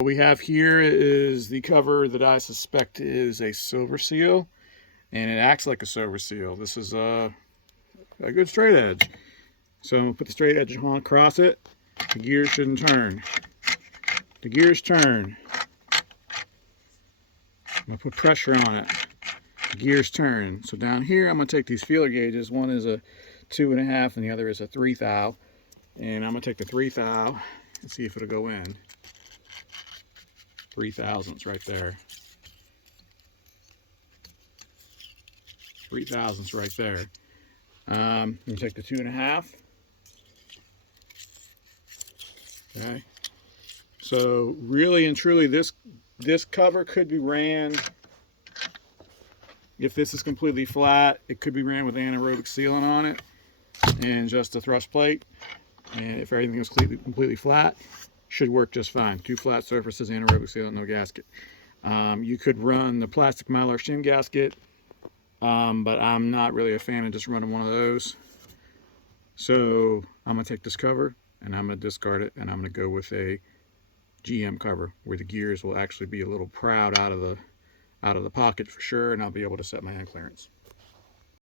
What we have here is the cover that I suspect is a silver seal, and it acts like a silver seal. This is a good straight edge. So I'm going to put the straight edge on across it. The gears shouldn't turn. The gears turn. I'm going to put pressure on it. The gears turn. So down here I'm going to take these feeler gauges. One is a 2.5 and the other is a 3 thou. And I'm going to take the 3 thou and see if it'll go in. 3 thousandths right there. 3 thousandths right there. I'm going to take the 2.5. Okay. So really and truly this cover could be ran, if this is completely flat, it could be ran with anaerobic sealant on it and just a thrust plate. And if everything is completely flat, should work just fine. 2 flat surfaces, anaerobic sealant, no gasket. You could run the plastic Mylar shim gasket, but I'm not really a fan of just running one of those. So I'm going to take this cover and I'm going to discard it, and I'm going to go with a GM cover where the gears will actually be a little proud out of the pocket for sure, and I'll be able to set my hand clearance.